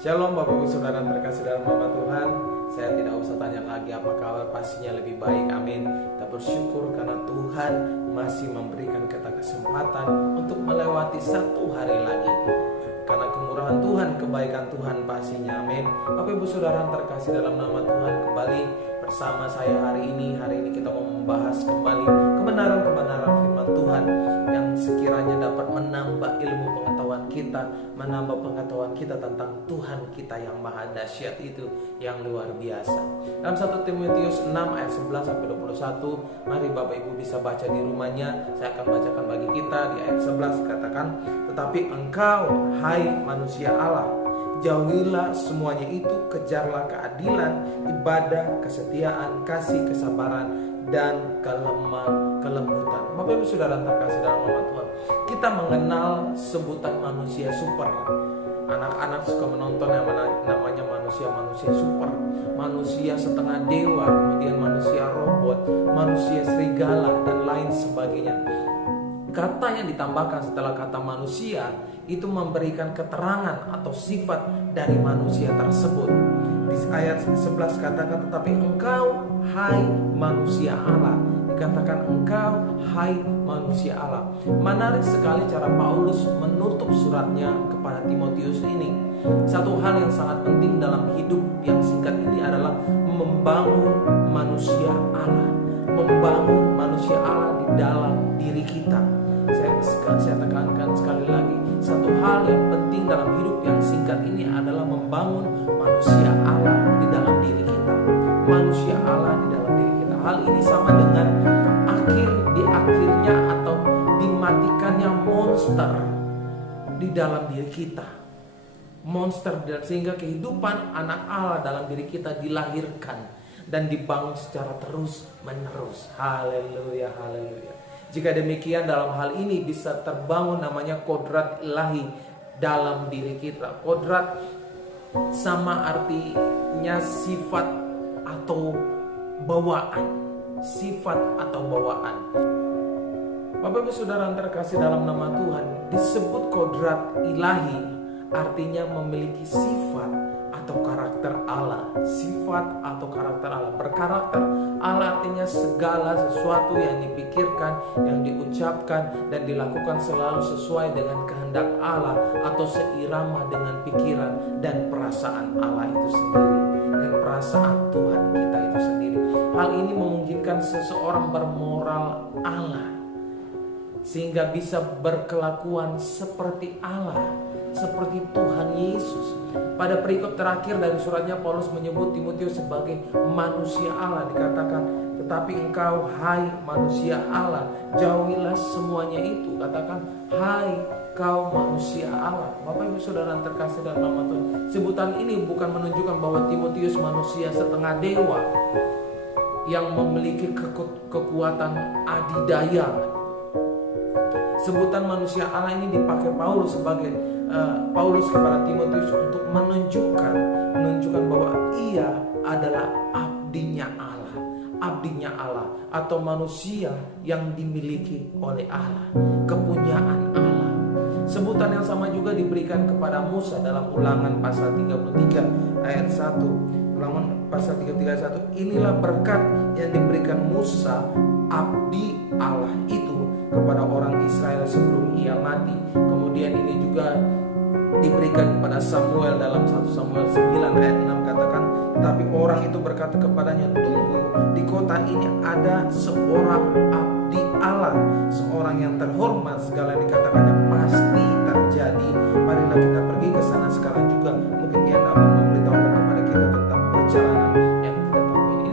Shalom Bapak Ibu Saudara terkasih dalam nama Tuhan. Saya tidak usah tanya lagi apa kabar, pastinya lebih baik, amin. Kita bersyukur karena Tuhan masih memberikan kita kesempatan untuk melewati satu hari lagi. Karena kemurahan Tuhan, kebaikan Tuhan pastinya, amin. Bapak Ibu Saudara terkasih dalam nama Tuhan, kembali bersama saya hari ini kita mau membahas kembali kebenaran-kebenaran firman Tuhan yang sekiranya dapat menambah ilmu pengetahuan kita, menambah pengetahuan kita tentang Tuhan kita yang maha dahsyat itu, yang luar biasa. Dalam 1 Timotius 6 ayat 11 sampai 21, mari Bapak Ibu bisa baca di rumahnya. Saya akan bacakan bagi kita di ayat 11, katakan, "Tetapi engkau, hai manusia Allah, jauhilah semuanya itu, kejarlah keadilan, ibadah, kesetiaan, kasih, kesabaran, dan kelembutan." Bapak Ibu Saudara terkasih dalam nama Tuhan, kita mengenal sebutan manusia super. Anak-anak suka menonton yang namanya manusia-manusia super, manusia setengah dewa, kemudian manusia robot, manusia serigala, dan lain sebagainya. Kata yang ditambahkan setelah kata manusia itu memberikan keterangan atau sifat dari manusia tersebut. Di ayat 11 katakan, "Tetapi engkau, hai manusia Allah." Dikatakan engkau, hai manusia Allah. Menarik sekali cara Paulus menutup suratnya kepada Timotius ini. Satu hal yang sangat penting dalam hidup yang singkat ini adalah membangun manusia Allah. Membangun manusia Allah di dalam diri kita. Saya tekankan sekali lagi, satu hal yang penting dalam hidup yang singkat ini adalah membangun manusia Allah di dalam diri kita. Manusia Allah di dalam diri kita. Hal ini sama dengan akhirnya atau dimatikannya monster di dalam diri kita. Monster, sehingga kehidupan anak Allah dalam diri kita dilahirkan dan dibangun secara terus menerus. Haleluya, haleluya. Jika demikian, dalam hal ini bisa terbangun namanya kodrat ilahi dalam diri kita. Kodrat sama artinya sifat atau bawaan. Sifat atau bawaan. Bapak Ibu Saudara terkasih dalam nama Tuhan, disebut kodrat ilahi artinya memiliki sifat atau karakter Allah. Sifat atau karakter Allah. Berkarakter Allah artinya segala sesuatu yang dipikirkan, yang diucapkan dan dilakukan selalu sesuai dengan kehendak Allah atau seirama dengan pikiran dan perasaan Allah itu sendiri, dan perasaan Tuhan kita itu sendiri. Hal ini memungkinkan seseorang bermoral Allah sehingga bisa berkelakuan seperti Allah, seperti Tuhan Yesus. Pada perikop terakhir dari suratnya, Paulus menyebut Timotius sebagai manusia Allah. Dikatakan, "Tetapi engkau, hai manusia Allah, jauhilah semuanya itu." Katakan, "Hai kau manusia Allah." Bapak Ibu Saudara terkasih dalam nama Tuhan, sebutan ini bukan menunjukkan bahwa Timotius manusia setengah dewa yang memiliki kekuatan adidaya. Sebutan manusia Allah ini dipakai Paulus kepada Timotius untuk menunjukkan bahwa ia adalah abdinya Allah atau manusia yang dimiliki oleh Allah, kepunyaan Allah. Sebutan yang sama juga diberikan kepada Musa dalam Ulangan pasal 33 ayat 1. Ulangan pasal 33 ayat 1. "Inilah berkat yang diberikan Musa, abdi Allah itu, kepada orang Israel sebelum ia mati." Kemudian ini juga diberikan kepada Samuel dalam 1 Samuel 9 ayat 6, katakan, "Tapi orang itu berkata kepadanya, tunggu, di kota ini ada seorang abdi Allah, seorang yang terhormat, segala yang dikatakannya pasti terjadi. Marilah kita pergi ke sana sekarang juga, mungkin ia dapat memberitahukan kepada kita tentang perjalanan yang kita tempuh." Ini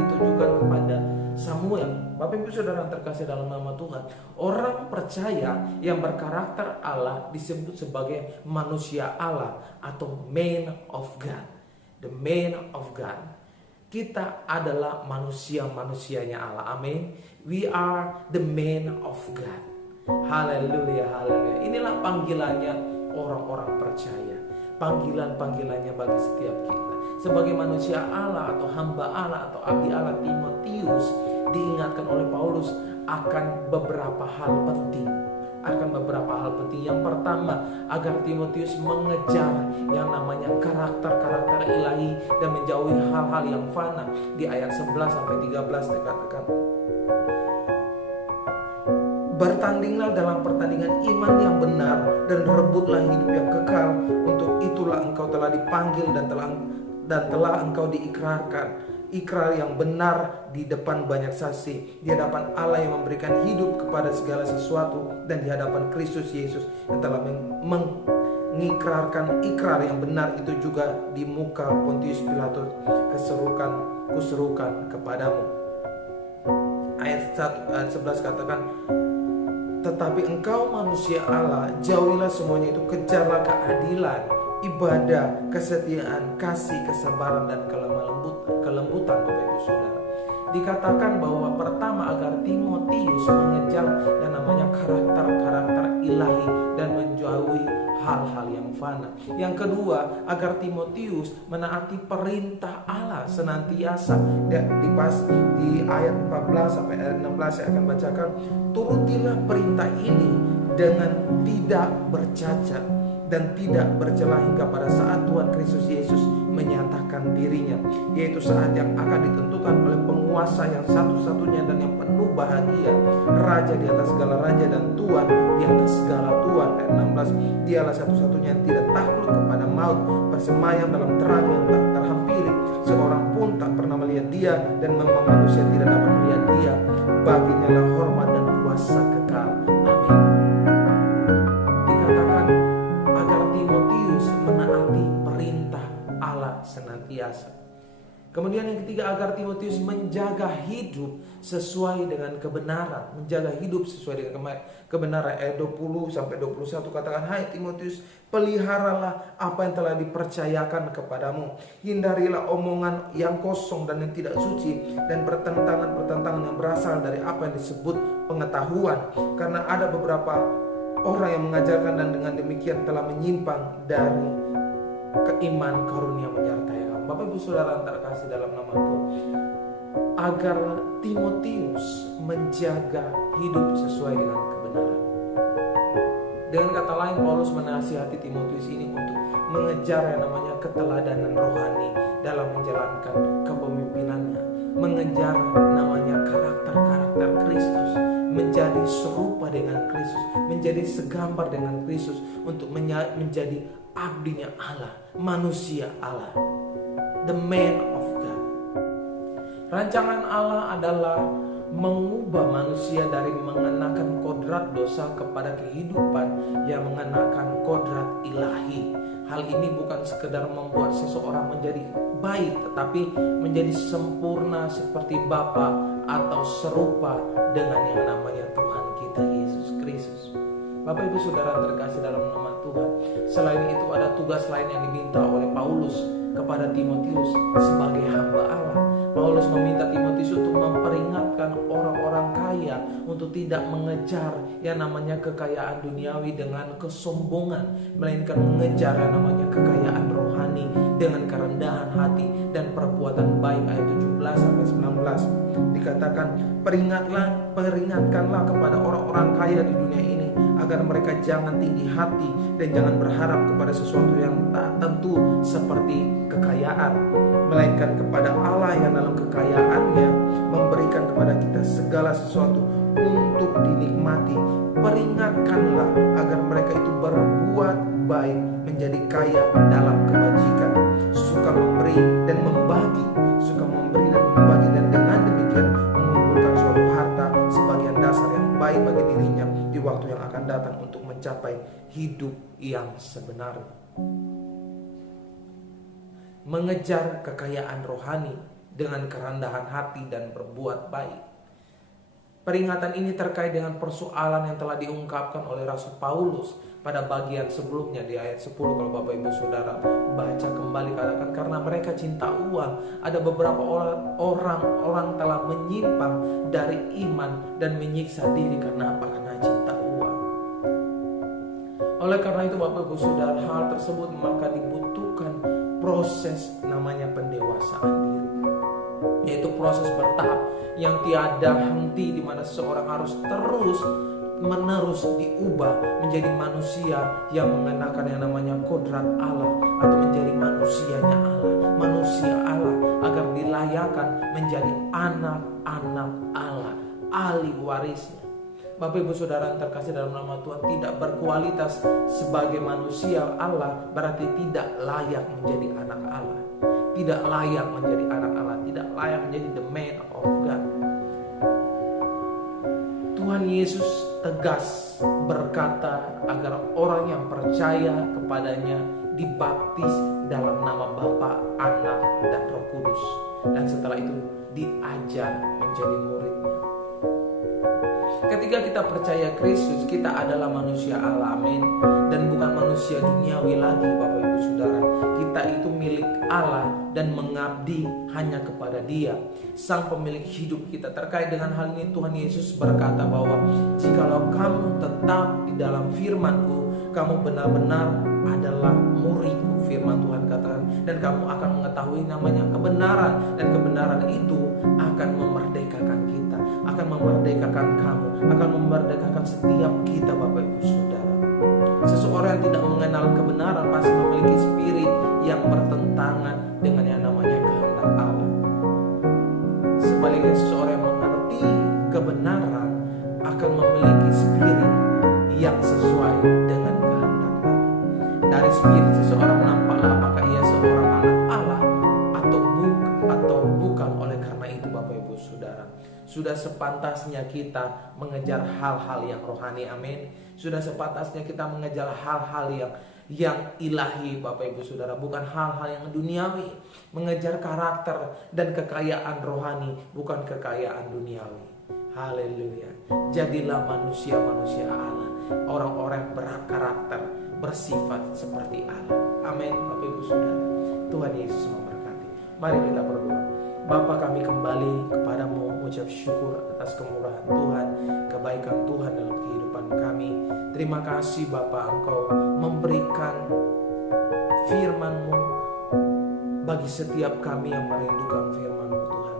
ditujukan kepada Samuel. Bapak Ibu Saudara terkasih dalam nama Tuhan, orang percaya yang berkarakter Allah disebut sebagai manusia Allah atau man of God. The man of God. Kita adalah manusia-manusianya Allah. Amin. We are the man of God. Haleluya, haleluya. Inilah panggilannya orang-orang percaya. Panggilannya bagi setiap kita. Sebagai manusia Allah atau hamba Allah atau abdi Allah, Timotius diingatkan oleh Paulus akan beberapa hal penting. akan beberapa hal penting. Yang pertama, agar Timotius mengejar yang namanya karakter-karakter ilahi dan menjauhi hal-hal yang fana. Di ayat 11 sampai 13 dikatakan, bertandinglah dalam pertandingan iman yang benar dan rebutlah hidup yang kekal. Untuk itulah engkau telah dipanggil dan telah engkau diikrarkan. Ikrar yang benar di depan banyak saksi, di hadapan Allah yang memberikan hidup kepada segala sesuatu, dan di hadapan Kristus Yesus yang telah mengikrarkan ikrar yang benar itu juga di muka Pontius Pilatus. Kuserukan kepadamu. Ayat 11 katakan, tetapi engkau manusia Allah, jauhilah semuanya itu, kejarlah keadilan, ibadah, kesetiaan, kasih, kesabaran, dan kelembutan Bapak Ibu Saudara. Dikatakan bahwa pertama agar Timotius mengejar yang namanya karakter-karakter ilahi dan menjauhi hal-hal yang fana. Yang kedua, agar Timotius menaati perintah Allah senantiasa. Di ayat 14 sampai ayat 16 saya akan bacakan, turutilah perintah ini dengan tidak bercacat dan tidak bercela hingga pada saat Tuhan Kristus Yesus menyatakan dirinya, yaitu saat yang akan ditentukan oleh penguasa yang satu-satunya dan yang penuh bahagia, raja di atas segala raja dan Tuhan di atas segala Tuhan. Ayat 16, dialah satu-satunya yang tidak takluk kepada maut, bersemayam dalam terang yang tak terhampiri, seorang pun tak pernah melihat dia, dan memang manusia tidak dapat melihat dia. Baginya lah hormat dan kuasa kekal. Amin. Dikatakan agar Timotius menaati perintah Allah senantiasa. Kemudian yang ketiga, agar Timotius menjaga hidup sesuai dengan kebenaran. Menjaga hidup sesuai dengan kebenaran. Ayat 20 sampai 21 katakan, hai Timotius, peliharalah apa yang telah dipercayakan kepadamu. Hindarilah omongan yang kosong dan yang tidak suci, dan pertentangan yang berasal dari apa yang disebut pengetahuan. Karena ada beberapa orang yang mengajarkan dan dengan demikian telah menyimpang dari keiman karunia menyertai kamu. Bapak Ibu Saudara yang terkasih dalam nama Tuhan, agar Timotius menjaga hidup sesuai dengan kebenaran. Dengan kata lain, Paulus menasihati Timotius ini untuk mengejar yang namanya keteladanan rohani dalam menjalankan kepemimpinannya, mengejar namanya karakter-karakter Kristus, menjadi serupa dengan Kristus, menjadi segambar dengan Kristus, untuk menjadi abdinya Allah, manusia Allah, the man of God. Rancangan Allah adalah mengubah manusia dari mengenakan kodrat dosa kepada kehidupan yang mengenakan kodrat ilahi. Hal ini bukan sekedar membuat seseorang menjadi baik, tetapi menjadi sempurna seperti Bapa atau serupa dengan yang namanya Tuhan kita Yesus Kristus. Bapak Ibu Saudara terkasih dalam nama Tuhan, selain itu ada tugas lain yang diminta oleh Paulus kepada Timotius sebagai hamba Allah. Paulus meminta Timotius untuk memperingatkan orang-orang kaya untuk tidak mengejar yang namanya kekayaan duniawi dengan kesombongan, melainkan mengejar yang namanya kekayaan rohani dengan kerendahan hati dan perbuatan baik. Ayat 17 sampai 19 dikatakan, peringatkanlah kepada orang-orang kaya di dunia ini agar mereka jangan tinggi hati dan jangan berharap kepada sesuatu yang tak tentu seperti kekayaan, melainkan kepada Allah yang dalam kekayaannya memberikan kepada kita segala sesuatu untuk dinikmati. Peringatkanlah agar mereka itu berbuat baik, menjadi kaya dalam kebajikan, suka memberi dan membagi, dan dengan demikian mengumpulkan suatu harta sebagian dasar yang baik bagi dirinya di waktu yang akan datang untuk mencapai hidup yang sebenarnya. Mengejar kekayaan rohani dengan kerendahan hati dan berbuat baik. Peringatan ini terkait dengan persoalan yang telah diungkapkan oleh Rasul Paulus pada bagian sebelumnya di ayat 10. Kalau Bapak Ibu Saudara baca kembali, katakan, karena mereka cinta uang, ada beberapa orang telah menyimpang dari iman dan menyiksa diri. Karena apa? Karena cinta uang. Oleh karena itu Bapak Ibu Saudara, hal tersebut maka dibutuhkan proses namanya pendewasaan diri, yaitu proses bertahap yang tiada henti, di mana seseorang harus terus menerus diubah menjadi manusia yang mengenakan yang namanya kodrat Allah, atau menjadi manusianya Allah, manusia Allah, agar dilayakan menjadi anak-anak Allah, ahli warisnya. Bapak Ibu Saudara yang terkasih dalam nama Tuhan, tidak berkualitas sebagai manusia Allah berarti tidak layak menjadi anak Allah, tidak layak menjadi anak Allah, tidak layak menjadi the man of God. Tuhan Yesus tegas berkata agar orang yang percaya kepadanya dibaptis dalam nama Bapa, Anak, dan Roh Kudus, dan setelah itu diajar menjadi muridnya. Ketika kita percaya Kristus, kita adalah manusia Allah, amin. Dan bukan manusia duniawi lagi, Bapak Ibu Saudara. Kita itu milik Allah dan mengabdi hanya kepada Dia, Sang pemilik hidup kita. Terkait dengan hal ini Tuhan Yesus berkata bahwa jikalau kamu tetap di dalam firman-Ku, kamu benar-benar adalah murid-Ku, firman Tuhan katakan, dan kamu akan mengetahui namanya kebenaran, dan kebenaran itu akan memerdekakan kita, akan memerdekakan kamu, akan memerdekakan setiap kita, Bapak Ibu Saudara. Seseorang yang tidak mengenal kebenaran pasti memiliki spirit yang bertentangan dengan yang namanya kehendak Allah. Sebaliknya, seseorang yang mengerti kebenaran akan memiliki spirit yang sesuai dengan kehendak Allah. Dari spirit seseorang nampaklah apakah ia seorang anak Allah atau bukan. Oleh karena itu, Bapak Ibu Saudara, sudah sepantasnya kita mengejar hal-hal yang rohani, amin. Sudah sepantasnya kita mengejar hal-hal yang ilahi, Bapak Ibu Saudara, bukan hal-hal yang duniawi. Mengejar karakter dan kekayaan rohani, bukan kekayaan duniawi. Haleluya. Jadilah manusia-manusia Allah, orang-orang berkarakter, bersifat seperti Allah, amin. Bapak Ibu Saudara, Tuhan Yesus memberkati. Mari kita berdoa. Bapa, kami kembali kepadamu mengucap syukur atas kemurahan Tuhan, kebaikan Tuhan dalam kehidupan kami. Terima kasih Bapa, Engkau memberikan firman-Mu bagi setiap kami yang merindukan firman-Mu Tuhan.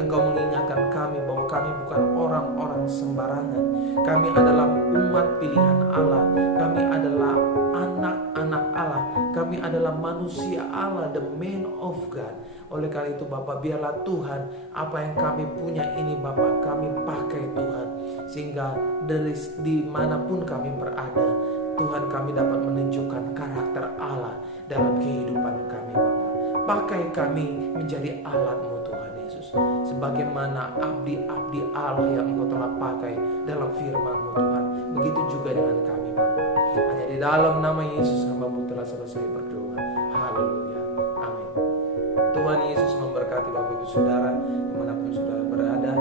Engkau mengingatkan kami bahwa kami bukan orang-orang sembarangan. Kami adalah umat pilihan Allah. Kami adalah anak-anak Allah. Kami adalah manusia Allah, the man of God. Oleh karena itu Bapak, biarlah Tuhan apa yang kami punya ini Bapak, kami pakai Tuhan, sehingga dari dimanapun kami berada, Tuhan, kami dapat menunjukkan karakter Allah dalam kehidupan kami Bapak. Pakai kami menjadi alat-Mu Tuhan Yesus, sebagaimana abdi-abdi Allah yang Engkau telah pakai dalam firman-Mu Tuhan. Begitu juga dengan kami Bapak. Hanya di dalam nama Yesus hamba-Mu telah selesai berdoa. Haleluya. Amin. Tuhan Yesus memberkati Bapak Ibu Saudara dimanapun saudara berada.